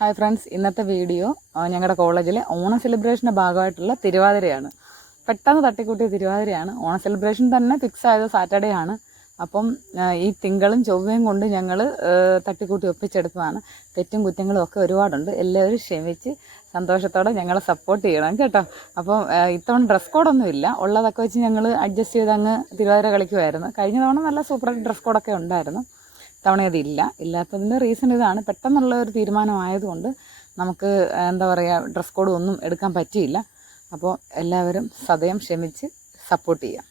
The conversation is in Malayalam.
ഹായ് ഫ്രണ്ട്സ്, ഇന്നത്തെ വീഡിയോ ഞങ്ങളുടെ കോളേജിലെ ഓണം സെലിബ്രേഷൻ്റെ ഭാഗമായിട്ടുള്ള തിരുവാതിരയാണ്. പെട്ടെന്ന് തട്ടിക്കൂട്ടിയ തിരുവാതിരയാണ്. ഓണം സെലിബ്രേഷൻ തന്നെ ഫിക്സ് ആയത് സാറ്റർഡേ ആണ്. അപ്പം ഈ തിങ്കളും ചൊവ്വയും കൊണ്ട് ഞങ്ങൾ തട്ടിക്കൂട്ടി ഒപ്പിച്ചെടുത്തതാണ്. തെറ്റും കുറ്റങ്ങളും ഒക്കെ ഒരുപാടുണ്ട്. എല്ലാവരും ക്ഷമിച്ച് സന്തോഷത്തോടെ ഞങ്ങളെ സപ്പോർട്ട് ചെയ്യണം കേട്ടോ. അപ്പം ഇത്തവണ ഡ്രസ് കോഡൊന്നും ഇല്ല. ഉള്ളതൊക്കെ വെച്ച് ഞങ്ങൾ അഡ്ജസ്റ്റ് ചെയ്ത് അങ്ങ് തിരുവാതിര കളിക്കുമായിരുന്നു. കഴിഞ്ഞ തവണ നല്ല സൂപ്പറായിട്ട് ഡ്രസ് കോഡൊക്കെ ഉണ്ടായിരുന്നു. തവണ അതില്ല. ഇല്ലാത്തതിൻ്റെ റീസൺ ഇതാണ്, പെട്ടെന്നുള്ള ഒരു തീരുമാനമായതുകൊണ്ട് നമുക്ക് എന്താ പറയുക, ഡ്രസ് കോഡ് ഒന്നും എടുക്കാൻ പറ്റിയില്ല. അപ്പോൾ എല്ലാവരും സദയം ക്ഷമിച്ച് സപ്പോർട്ട് ചെയ്യാം.